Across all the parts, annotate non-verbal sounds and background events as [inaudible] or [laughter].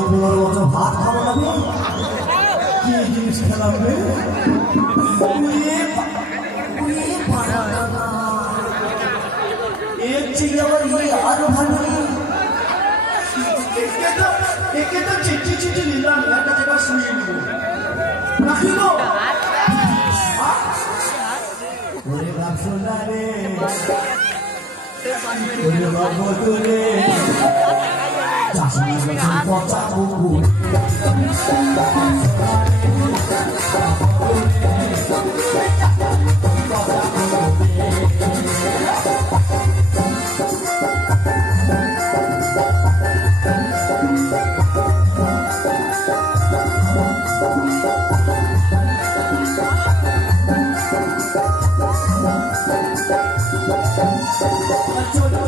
পনেরো বছর ভাত খাব না কি জিনিস খেলাম রে উড়ে বা- এর চেয়ে আবার ইয়ে আরও ভালো একে তো তো চিঠি চিঠি নিলাম নিব নাকি হ্যাঁ? ওরে বাপসোনা রে বাবু রে চাষি যখন পচা পুকুর ছোট পুষ্টি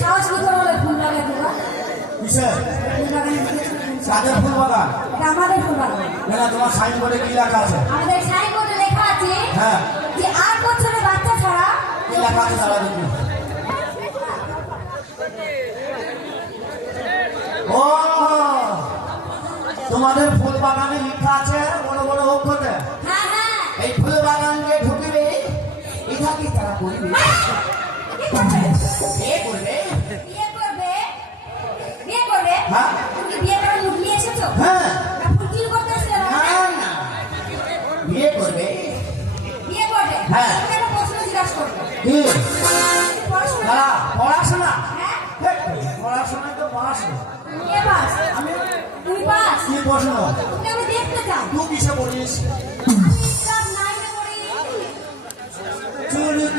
সাহস কি করে ফুল বাগান দেবো? কিসে ফুল বাগানে দিয়েছ? সাদের ফুল বাগান আমাদের ফুল বাগান। না তোমার সাইনবোর্ডে কি লেখা আছে আমাদের সাইনবোর্ডে লেখা আছে যে আট বছরের বাচ্চা ছাড়া কি লেখা আছে সারা দেখি ও, তোমাদের ফুল বাগানে লেখা আছে বড় বড় অক্ষরে করবে কি করবে? বিয়ে করবে বিয়ে করবে হ্যাঁ। তুমি বিয়ে করার মুখ নিয়ে এসেছ হ্যাঁ কিল করতে এসেছ না না বিয়ে করবে বিয়ে করবে হ্যাঁ। একটা প্রশ্ন জিজ্ঞাসা করবে কি পড়াশোনা পড়াশোনা হ্যাঁ পড়াশোনা তো পড়াশোনা কে পাস আমি তুমি পাস কি প্রশ্ন তুমি আমি দেখতে চাই তুই কিসে পড়িস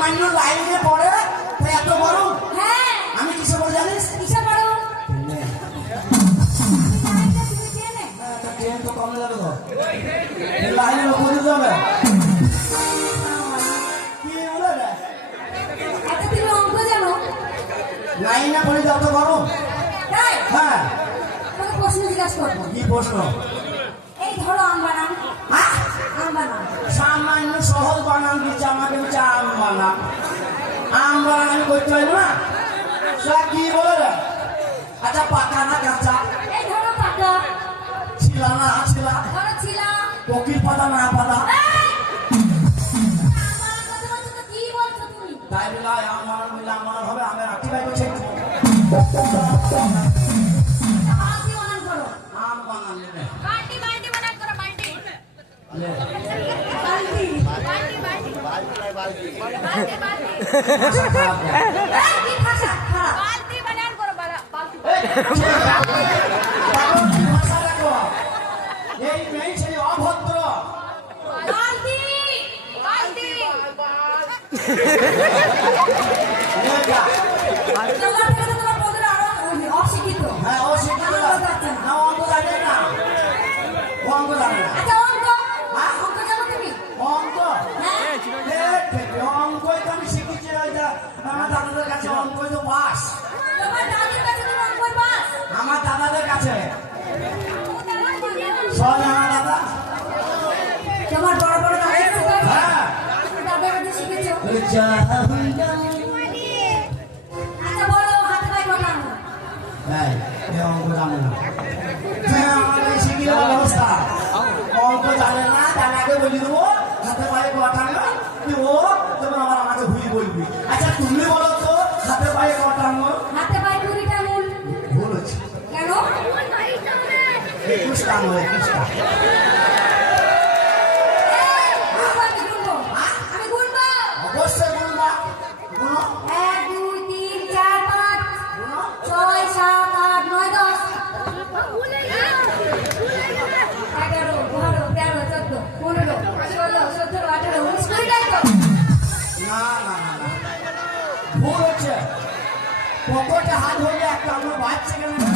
সামান্য লাইনে পড়ে তাই এত বড়? হ্যাঁ। আমি কিসে বলে জানিস? কিসে একটা ট্রেন। তো কমে যাবে। তো লাইনের উপরে যাবে জানো? লাইনে পড়ে যত হ্যাঁ। তোমাকে প্রশ্ন জিজ্ঞাসা করব কি প্রশ্ন? এই ধরো আম বানান হ্যাঁ? সামান্য বানান দিচ্ছে আমাকে হচ্ছে আম বানান আম বানান আমি করতে পারব না? সেটা কি বলে আচ্ছা পাকা না কাঁচা? এই ধরো পাকা। ছিলা না ছিলা। ধরো কোকিল পাতা না পাতা? আমার বলছো বলছো তাই বলে আমার মিলে আমার হবে আমি আটি ভাই করো। আম বানান নেবে বাল্টি বাল্টি বানান করো বাল্টি [laughs] হ্যাঁ, অশিক্ষিত। হ্যাঁ অশিক্ষিত। হ্যাঁ, অঙ্ক জানে না তার আগে বলি দেবো হাতে পায়ে কটা না ও তখন আবার আমাকে ভুল বলবি আচ্ছা তুমি বলো তো হাতে পায়ে কটা? হাতে আমরা বাচ্চা